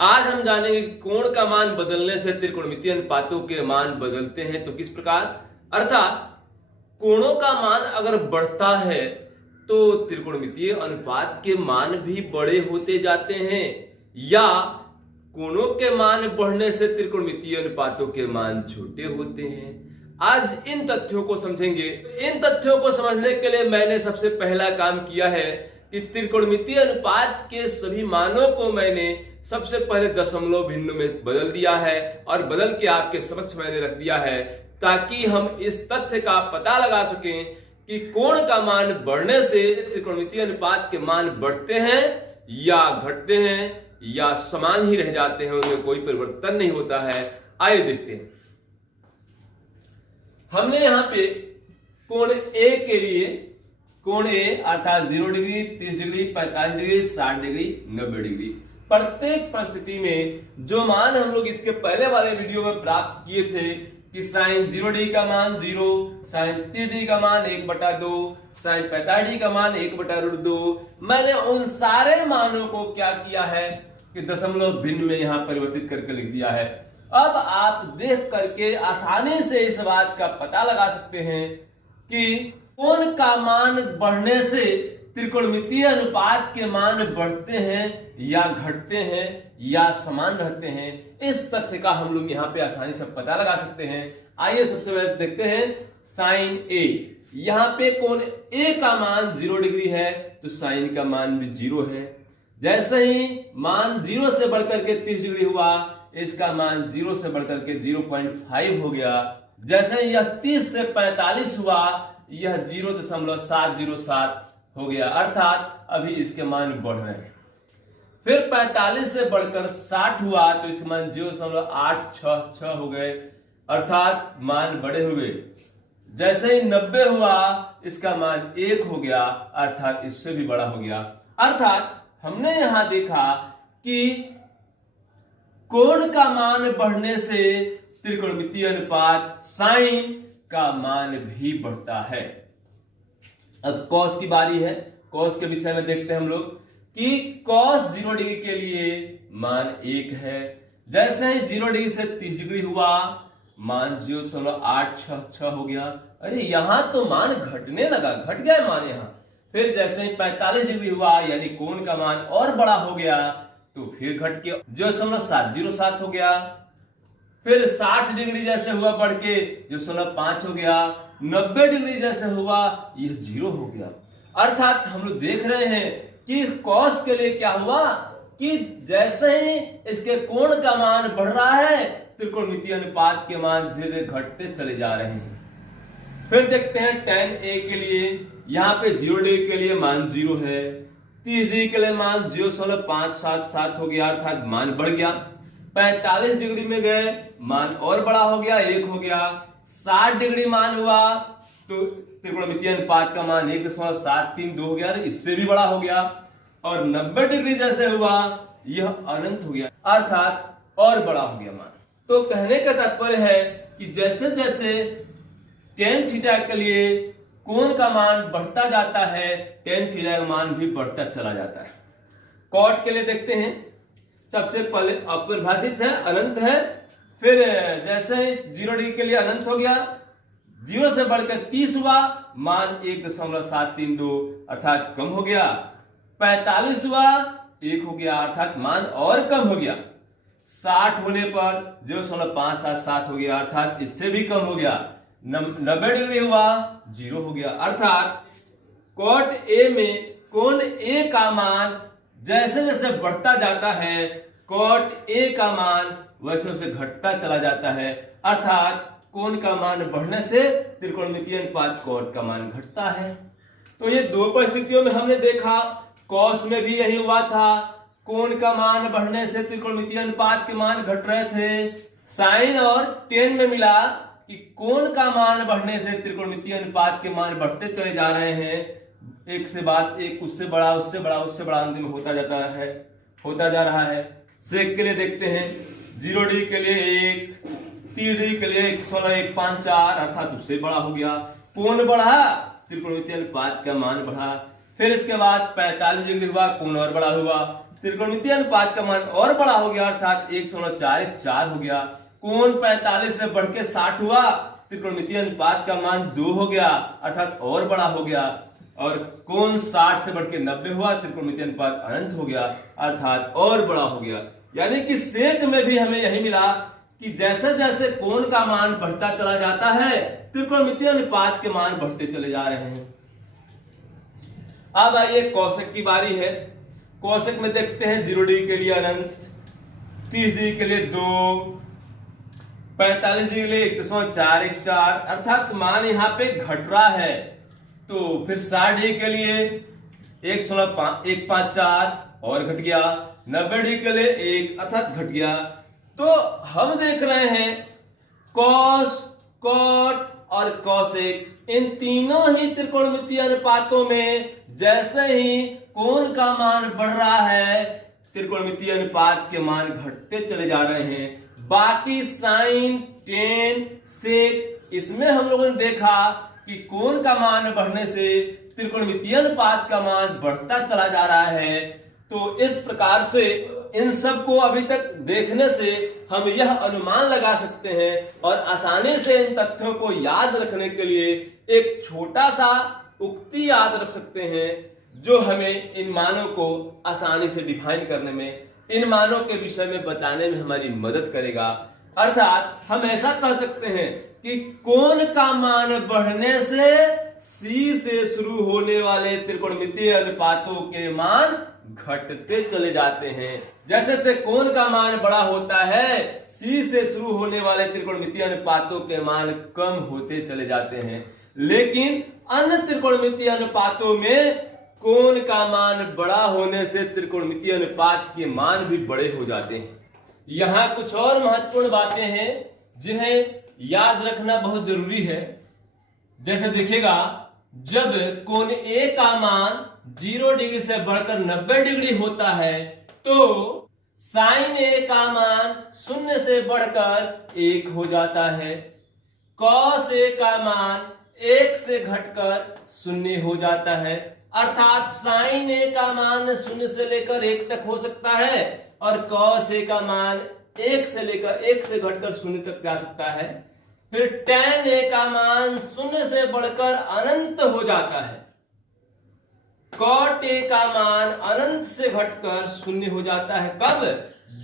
आज हम जानेंगे कि कोण का मान बदलने से त्रिकोणमितीय अनुपातों के मान बदलते हैं तो किस प्रकार। अर्थात कोणों का मान अगर बढ़ता है तो त्रिकोणमितीय अनुपात के मान भी बड़े होते जाते हैं, या कोणों के मान बढ़ने से त्रिकोणमितीय अनुपातों के मान छोटे होते हैं। आज इन तथ्यों को समझेंगे। इन तथ्यों को समझने के लिए मैंने सबसे पहला काम किया है कि त्रिकोणमितीय अनुपात के सभी मानों को मैंने सबसे पहले दशमलव भिन्न में बदल दिया है और बदल के आपके समक्ष मैंने रख दिया है, ताकि हम इस तथ्य का पता लगा सकें कि कोण का मान बढ़ने से त्रिकोणमितीय अनुपात के मान बढ़ते हैं या घटते हैं या समान ही रह जाते हैं, उनमें कोई परिवर्तन नहीं होता है। आइए देखते हैं। हमने यहां पे कोण ए के लिए कोण ए अर्थात 0 degree, 30 degree, 45 degree, 60 degree, 90 degree, प्रत्येक परिस्थिति में जो मान हम लोग इसके पहले वाले वीडियो में प्राप्त किए थे कि साइन 0 डिग्री का मान 0, साइन 30 डिग्री का मान 1/2, साइन 45 डिग्री का मान 1/2, मैंने उन सारे मानों को क्या किया है कि दशमलव भिन्न में यहां परिवर्तित करके लिख दिया है। अब आप देख करके आसानी से इस बात का पता लगा सकते हैं कि कोण का मान बढ़ने से त्रिकोणमितीय अनुपात के मान बढ़ते हैं या घटते हैं या समान रहते हैं। इस तथ्य का हम लोग यहाँ पे आसानी से पता लगा सकते हैं। आइए सबसे पहले देखते हैं साइन ए। यहाँ पे कोण ए का मान 0 डिग्री है तो साइन का मान भी 0 है। जैसे ही मान 0 से बढ़कर के 30 डिग्री हुआ, इसका मान 0 से बढ़कर के 0.5 हो गया। जैसे ही यह 30 से 45 हुआ, यह 0.707 हो गया, अर्थात अभी इसके मान बढ़ रहे हैं। फिर 45 से बढ़कर 60 हुआ तो इसके मान 0.866 हो गए, अर्थात मान बढ़े हुए। जैसे ही 90 हुआ, इसका मान 1 हो गया, अर्थात इससे भी बड़ा हो गया। अर्थात हमने यहां देखा कि कोण का मान बढ़ने से त्रिकोणमितीय अनुपात साइन का मान भी बढ़ता है। अब कॉस की बारी है। कॉस के विषय में देखते हैं हम लोग कि कॉस 0 डिग्री के लिए मान 1 है। जैसे ही 0 डिग्री से 30 डिग्री हुआ, मान 0.866 हो गया। अरे यहां तो मान घटने लगा, घट गया मान यहां। फिर जैसे ही 45 डिग्री हुआ, यानी कोण का मान और बड़ा हो गया, तो फिर घट के 0.707 हो गया। फिर 60 डिग्री जैसे हुआ बढ़ के 0.5 हो गया। 90 डिग्री जैसे हुआ, यह 0 हो गया। अर्थात हम लोग देख रहे हैं कि कॉस के लिए क्या हुआ कि जैसे ही इसके कोण का मान बढ़ रहा है, त्रिकोणमितीय अनुपात के मान धीरे धीरे घटते चले जा रहे हैं। फिर देखते हैं tan a के लिए। यहां पे 0 डिग्री के लिए मान 0 है। 30 डिग्री के लिए मान 0.577 हो गया, अर्थात मान बढ़ गया। 45 डिग्री में गए, मान और बड़ा हो गया, 1 हो गया। 60 डिग्री मान हुआ तो त्रिकोणमितीय अनुपात का मान 1.732 हो गया, इससे भी बड़ा हो गया। और 90 डिग्री जैसे हुआ, यह अनंत हो गया, अर्थात और बड़ा हो गया मान। तो कहने का तात्पर्य है कि जैसे जैसे tan थीटा के लिए कोण का मान बढ़ता जाता है, tan थीटा का मान भी बढ़ता चला जाता है। कॉट के लिए देखते हैं। सबसे पहले अपरिभाषित है, अनंत है। फिर जैसे ही 0 डिग्री के लिए अनंत हो गया, 0 से बढ़कर 30 हुआ, मान 1.732 अर्थात कम हो गया। 45 हुआ, 1 हो गया, अर्थात मान और कम हो गया। 60 होने पर 0.577 हो गया, अर्थात इससे भी कम हो गया। 90 डिग्री हुआ, 0 हो गया। अर्थात कॉट ए में कोण ए का मान जैसे जैसे बढ़ता जाता है, कॉट ए का मान वैसे वैसे घटता चला जाता है। अर्थात कोण का मान बढ़ने से त्रिकोणमितीय अनुपात कॉट का मान घटता है। तो ये दो परिस्थितियों में हमने देखा। कॉस में भी यही हुआ था, कोण का मान बढ़ने से त्रिकोणमितीय अनुपात के मान घट रहे थे। साइन और tan में मिला कि कोण का मान बढ़ने से त्रिकोणमितीय अनुपात के मान बढ़ते चले जा रहे हैं। एक से बाद एक, उससे बड़ा, उससे बड़ा, उससे बड़ा, अंतिम में होता जाता है, होता जा रहा है। सेक के लिए देखते हैं। 0 डिग्री के लिए 1, 30 डिग्री के लिए 1.154 अर्थात उससे बड़ा हो गया। कोण बढ़ा, त्रिकोणमितीय अनुपात का मान बढ़ा। फिर इसके बाद 45 डिग्री हुआ, कोण और बड़ा हुआ। त्रिकोणमितीय अनुपात का मान और बड़ा हो गया, अर्थात 1.414 हो गया। कोण 45 से बढ़ के 60 हुआ, त्रिकोणमितीय अनुपात का मान 2 हो गया, अर्थात और बड़ा हो गया। और कोण 60 से बढ़ के 90 हुआ, त्रिकोणमितीय अनुपात अनंत हो गया, अर्थात और बड़ा हो गया। यानी कि सेक में भी हमें यही मिला कि जैसे जैसे कोण का मान बढ़ता चला जाता है, त्रिकोणमितीय अनुपात के मान बढ़ते चले जा रहे हैं। अब आइए कौशिक की बारी है। कौशिक में देखते हैं 0 डिग्री के लिए अनंत, 30 डिग्री के लिए 2, 45 डिग्री के लिए 1.414, अर्थात मान यहाँ पे घट रहा है। तो फिर 60 डिग्री के लिए 1.154 और घट गया, 90 डिग्री के लिए 1 अर्थात घट गया। तो हम देख रहे हैं कॉस, कॉट और कौशिक, इन तीनों ही त्रिकोणमितीय अनुपातों में जैसे ही कोण का मान बढ़ रहा है, त्रिकोणमितीय अनुपात के मान घटते चले जा रहे हैं। बाकी साइन, टेन, सेक, इसमें हम लोगों ने देखा कि कोण का मान बढ़ने से त्रिकोणमितीय अनुपात का मान बढ़ता चला जा रहा है। तो इस प्रकार से इन सब को अभी तक देखने से हम यह अनुमान लगा सकते हैं और आसानी से इन तथ्यों को याद रखने के लिए एक छोटा सा उक्ति याद रख सकते हैं, जो हमें इन मानों को आसानी से डिफाइन करने में, इन मानों के विषय में बताने में हमारी मदद करेगा। अर्थात हम ऐसा कह सकते हैं कि कोण का मान बढ़ने से सी से शुरू होने वाले त्रिकोणमितीय अनुपातों के मान घटते चले जाते हैं। जैसे जैसे कोण का मान बड़ा होता है, सी से शुरू होने वाले त्रिकोणमितीय अनुपातों के मान कम होते चले जाते हैं। लेकिन अन्य त्रिकोणमितीय अनुपातों में कोण का मान बड़ा होने से त्रिकोणमितीय अनुपात के मान भी बड़े हो जाते हैं। यहां कुछ और महत्वपूर्ण बातें हैं जिन्हें याद रखना बहुत जरूरी है। जैसे देखिएगा, जब कोण ए का मान 0 डिग्री से बढ़कर 90 डिग्री होता है, तो साइन ए का मान 0 से बढ़कर 1 हो जाता है। कॉस ए का मान 1 से घटकर 0 हो जाता है। अर्थात साइन ए का मान 0 से लेकर 1 तक हो सकता है और कॉस ए का मान 1 से लेकर 1 से घटकर 0 तक जा सकता है। फिर tan ए का मान 0 से बढ़कर अनंत हो जाता है। cot ए का मान अनंत से घटकर 0 हो जाता है। कब?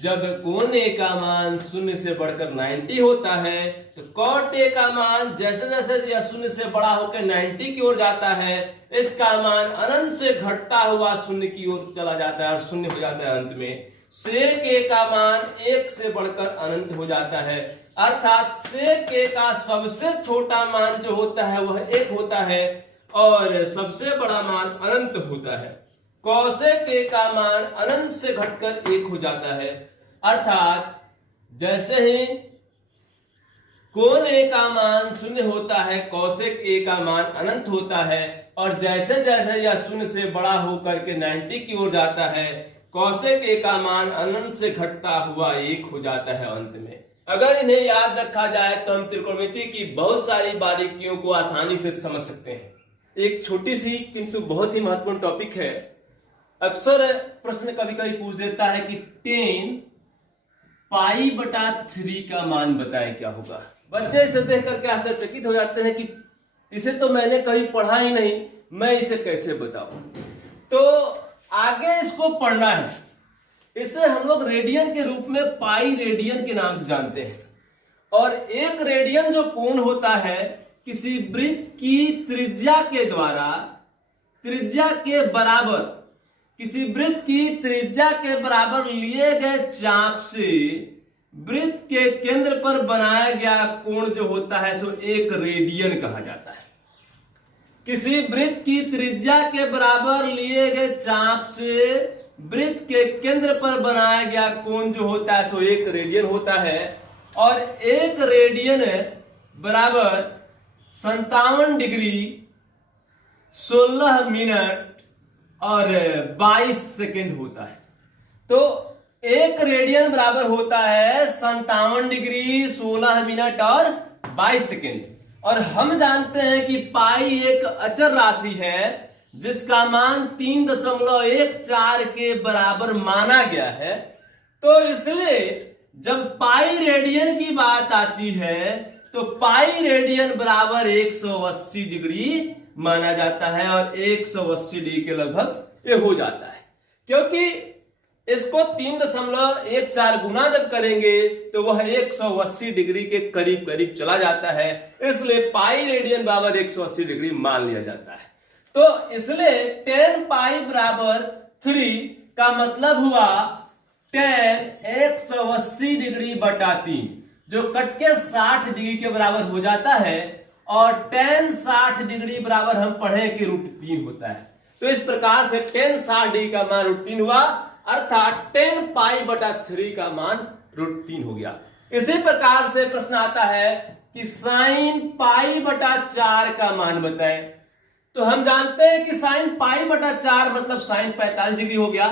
जब कोण ए का मान 0 से बढ़कर 90 होता है, तो cot ए का मान जैसे जैसे यह 0 से बड़ा होकर 90 की ओर जाता है, इसका मान अनंत से घटता हुआ 0 की ओर चला जाता है और 0 हो जाता है अंत में। sec ए का मान 1 से बढ़कर अनंत हो जाता है। अर्थात sec ए का सबसे छोटा मान जो होता है वह 1 होता है और सबसे बड़ा मान अनंत होता है। cosec ए का मान अनंत से घटकर 1 हो जाता है। अर्थात जैसे ही कोण ए का मान 0 होता है, cosec ए का मान अनंत होता है और जैसे जैसे यह 0 से बड़ा होकर के 90 की ओर जाता है, cosec ए का मान अनंत से घटता हुआ 1 हो जाता है अंत में। अगर इन्हें याद रखा जाए तो हम त्रिकोणमिति की बहुत सारी बारीकियों को आसानी से समझ सकते हैं। एक छोटी सी किंतु बहुत ही महत्वपूर्ण टॉपिक है। अक्सर प्रश्न कभी कभी पूछ देता है कि 10 π/3 का मान बताएं क्या होगा। बच्चे इसे देख करके आश्चर्यचकित हो जाते हैं कि इसे तो मैंने कहीं पढ़ा ही नहीं, मैं इसे कैसे बताऊं। तो आगे इसको पढ़ना है। इसे हम लोग रेडियन के रूप में पाई रेडियन के नाम से जानते हैं। और एक रेडियन जो कोण होता है, किसी वृत्त की त्रिज्या के द्वारा त्रिज्या के बराबर, किसी वृत्त की त्रिज्या के बराबर लिए गए चाप से वृत्त के केंद्र पर बनाया गया कोण जो होता है सो एक रेडियन कहा जाता है। किसी वृत्त की त्रिज्या के बराबर लिए गए चाप से वृत्त के केंद्र पर बनाया गया कोण जो होता है सो एक रेडियन होता है। और एक रेडियन बराबर 57 डिग्री 16 मिनट और 22 सेकेंड होता है। तो एक रेडियन बराबर होता है 57 डिग्री 16 मिनट और 22 सेकेंड। और हम जानते हैं कि पाई एक अचर राशि है, जिसका मान 3.14 के बराबर माना गया है, तो इसलिए जब पाई रेडियन की बात आती है तो पाई रेडियन बराबर 180 डिग्री माना जाता है और 180 डिग्री के लगभग ये हो जाता है, क्योंकि इसको 3.14 गुना जब करेंगे तो वह 180 डिग्री के करीब करीब चला जाता है, इसलिए पाई रेडियन बराबर 180 डिग्री मान लिया जाता है। तो इसलिए 10 पाई बराबर 3 का मतलब हुआ 10 180 डिग्री बटा 3, जो कट के 60 डिग्री के बराबर हो जाता है, और 10 60 डिग्री बराबर हम पढ़े कि √3 होता है। तो इस प्रकार से 10 60 डिग्री का मान √3 हुआ, अर्थात 10 पाई बटा 3 का मान √3 हो गया। इसी प्रकार से प्रश्न आता है कि साइन पाई बटा 4 का मान बताएं। तो हम जानते हैं कि साइन पाई बटा 4 मतलब साइन 45 डिग्री हो गया,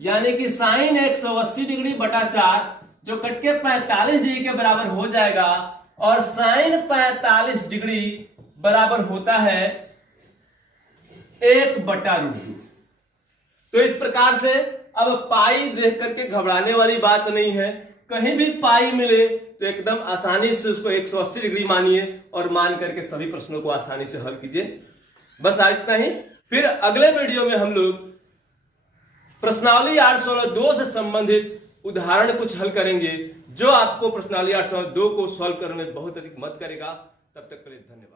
यानी कि साइन 180 डिग्री बटा 4 जो कट के 45 डिग्री के बराबर हो जाएगा, और साइन 45 डिग्री बराबर होता है 1/√2। तो इस प्रकार से अब पाई देख करके घबराने वाली बात नहीं है, कहीं भी पाई मिले तो एकदम आसानी से उसको 180 डिग्री मानिए और मान करके सभी प्रश्नों को आसानी से हल कीजिए। बस आज इतना ही। फिर अगले वीडियो में हम लोग प्रश्नावली 816-2 से संबंधित उदाहरण कुछ हल करेंगे, जो आपको प्रश्नावली 816-2 को सॉल्व करने में बहुत अधिक मदद करेगा। तब तक के लिए धन्यवाद।